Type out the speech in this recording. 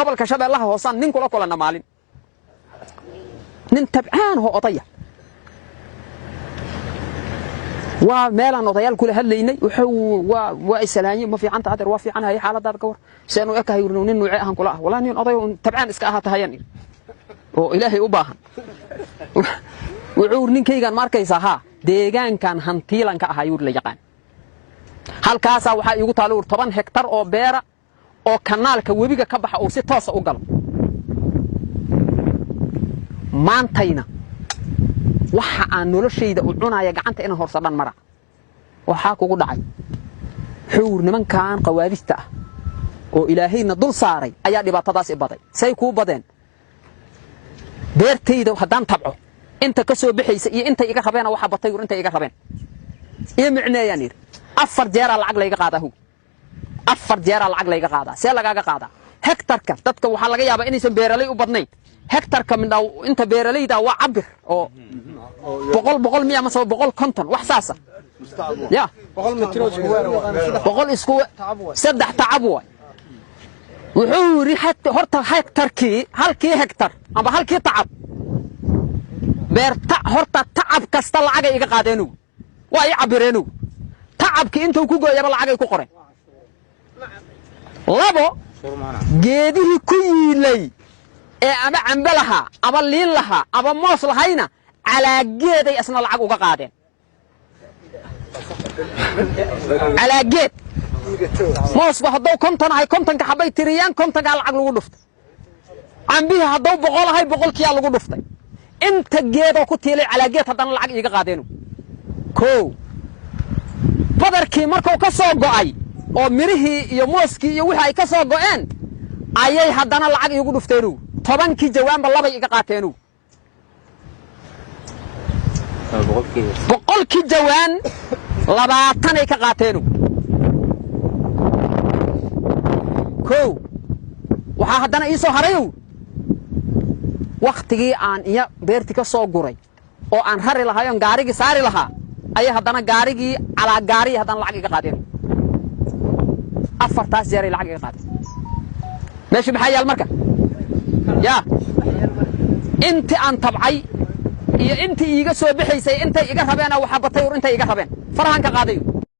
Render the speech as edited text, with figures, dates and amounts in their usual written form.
قبل كشبه الله هوسان نين كلا كلا نمالين نين تبعان هو أطيع ومالا نطيال كل هالليني وإسلامي ما في عن تعذر وفي عنها هي حالة دار كور سأنو إكها يرنون نوعهم كلها ولا نين أطيع تبعان إسكاها تهيني وإلهي أباها وعور نين كيغان ماركيسا ها deegaan kan hantiilanka ah ayuu la yaqaan halkaas waxa igu taalo 10 hektar oo beera oo kanaalka webiga ka baxa oo si toos ah u galo maantayna waxa aan noloshayda u cunaya gacanta inaan horsadhan mara waxa kugu dhacay xuur nimankan qawaadista ah oo ilaahayna dul saaray ayaa dhibaatadaas ibaday say ku badeen beertayda hadaan tabco inta ka soo bixaysa iyo inta iga qabeen waxa batay inta iga qabeen iyo micneeyaan afar jeer lacag la iga qaadaa afar jeer lacag la iga qaadaa see lagaaga qaadaa hektarka dadka waxa laga yaabaa inaysan beeralay u badnayn hektarka min inta beeralayda waa cabir oo boqol miya ma soo boqol konton wax saasa ya boqol isku saddex tacab way wuxuu yiri horta hektarkii halkii hektar amba halkii tacab beerta horta tacab kasta lacag ay iga qaadeen waa ay cabireenu tacabkii intuu ku gooyaba lacag ay ku qoreen labo geedihii ku yiilay ee ama cambe laha ama liin laha ama moos lahayna calaageeday asna lacag uga qaadeen calaageed moosba hadduu konton ahay kontonka xabay tiriyaan kontonka lacag lagu dhuftay cambihi hadduu boqol ahay boqolkiyaa lagu dhuftay انت جيدو كتيلي على جيت هدان لعق ايغا قادينو كو بدركي markuu ka soo go'ay oo mirihi iyo mooski iyo wixii ay ka soo go'een ayay hadana lacag igu dhufteenu 10 jawaan laba iga qaateenu boqolkii jawaan 20 ay ka qaateenu ko waxa hadana ii soo harayo waqtigii aan iyo beerti ka soo guray oo aan hari lahayn gaarigi saari lahaa ay hadana gaarigi ala gaari hadana lacag iga qaadeen afartaas jeer lacag iga qaadeen meeshii maxay yaal marka ya inta aan tabcay iyo inta iiga soo bixaysay inta iga rabeen waxa batay inta iga rabeen farahan ka qaadayo